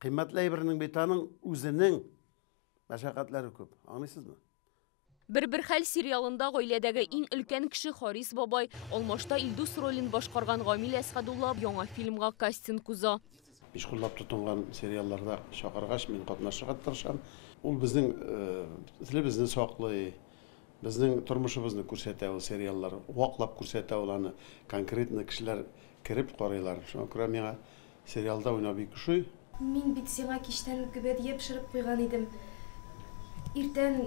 Кыймматлы әйбернең бит аның үзенең мәшәкатьләре күп. Аңлыйсызмы? Бер хәл сериалында гаиләдәге иң өлкән кеше Харис бабай, алмашта Илдус ролен башкарган Гамил Әсгадулла яңа фильмга кастинг уза. Ишкуллап тотынган сериалларда чакыргач мин катнашырга тырышам. Ул безнең телебезне саклый, безнең тормышыбызны күрсәтә ул сериаллар. Ваклап күрсәтә ул аны. Конкретно кешеләр кирип карыйлар. Шуңа күрә миңа сериалда уйнап бик ошый. Мин бит сиңа кичтән күбәдия пешереп куйган идем. Иртән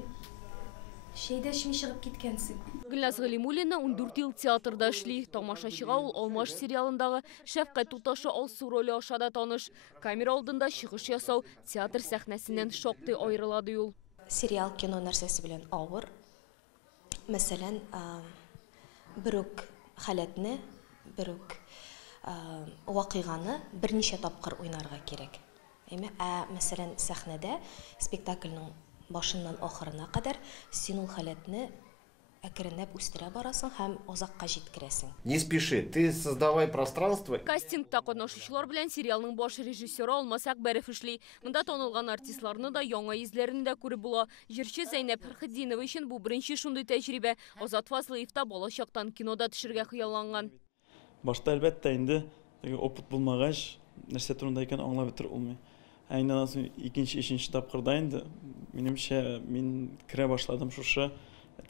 шәйдә эчми чыгып киткәнсең. Гөлназ Галимуллина 14 ел театрда эшли. Тамашачыга ул Алмаш сериалындагы шәфкать туташы Алсу роле аша да таныш. Камера алдында чыгыш ясау театр сәхнәсеннән шактый аерылады ул. Сериал кино нәрсәсе белән авыр. Мәсәлән, бер үк халәтне, бер үк вакыйганы берничә тапкыр уйнарга кирәк. Мәсәлән, сәхнәдә спектакльнең башыннан ахырына кадәр син ул халәтне әкренләп үстерә барасың һәм озакка җиткерәсең. Не спеши, ты создавай пространство. Кастингта катнашучылар белән сериалның баш режиссеры Алмас Әкбәров эшли. Монда танылган артистларны да, яңа йөзләрне дә күреп була. Җырчы Зәйнәп Фәрхетдинова өчен бу беренче шундый тәҗрибә. Азат Фазлыев та балачактан кинода төшергә хыялланган. Башта әлбәттә инде опыт булмагач, нәрсә турында икән аңлап бетер булмый. Әйнән соң икенче, өченче тапкырда инде минемчә мин керә башладым шушы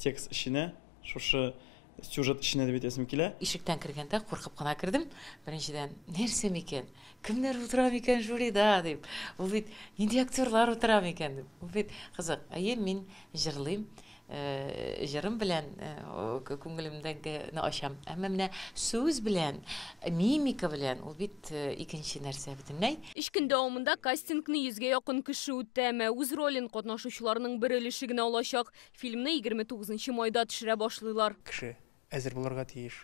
текст эченә, шушы сюжет эченә дип әйтәсем килә. Ишектән кергәндә куркып кына кердем. Беренчедән, нәрсә микән? Кемнәр утыра микән жюрида дип. Ул бит нинди актерлар утыра микән дип. Ул бит кызык. Мин җырлыйм. Җырым белән күңелемдәгене ачам. Әмма менә сүз белән, мимика белән ул бит икенче нәрсә бөтенләй. 3 көн дәвамында кастингны 100-гә якын кеше үтте, әмма үз ролен катнашучыларның бер өлеше генә алачак. Фильмны 29 майда төшерә башлыйлар. Кеше әзер булырга тиеш.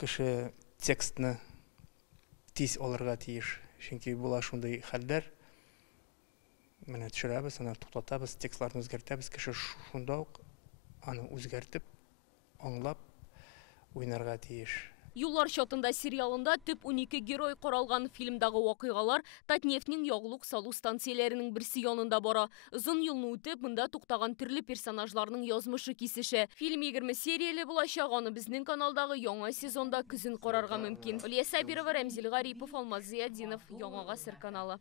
Кеше текстны тиз алырга тиеш. Чөнки була шундый хәлләр. Менә төшерәбез, аны туктатабыз, текстларны үзгәртәбез. Кеше шунда ук аны үзгәртеп, аңлап уйнарга тиеш. Юллар чатында сериалында төп 12 герой каралган. Фильмдагы вакыйгалар Татнефтьнең яглык салу станцияләренең берсе янында бара. Озын юлны үтеп, монда туктаган төрле персонажларның язмышы кисешә. Фильм 20 серияле булачак, аны безнең каналдагы яңа сезонда көзен карарга мөмкин. Илья Сабирова, Рамзил Гарипов, Алмаз Зияддинов, Яңа гасыр каналы.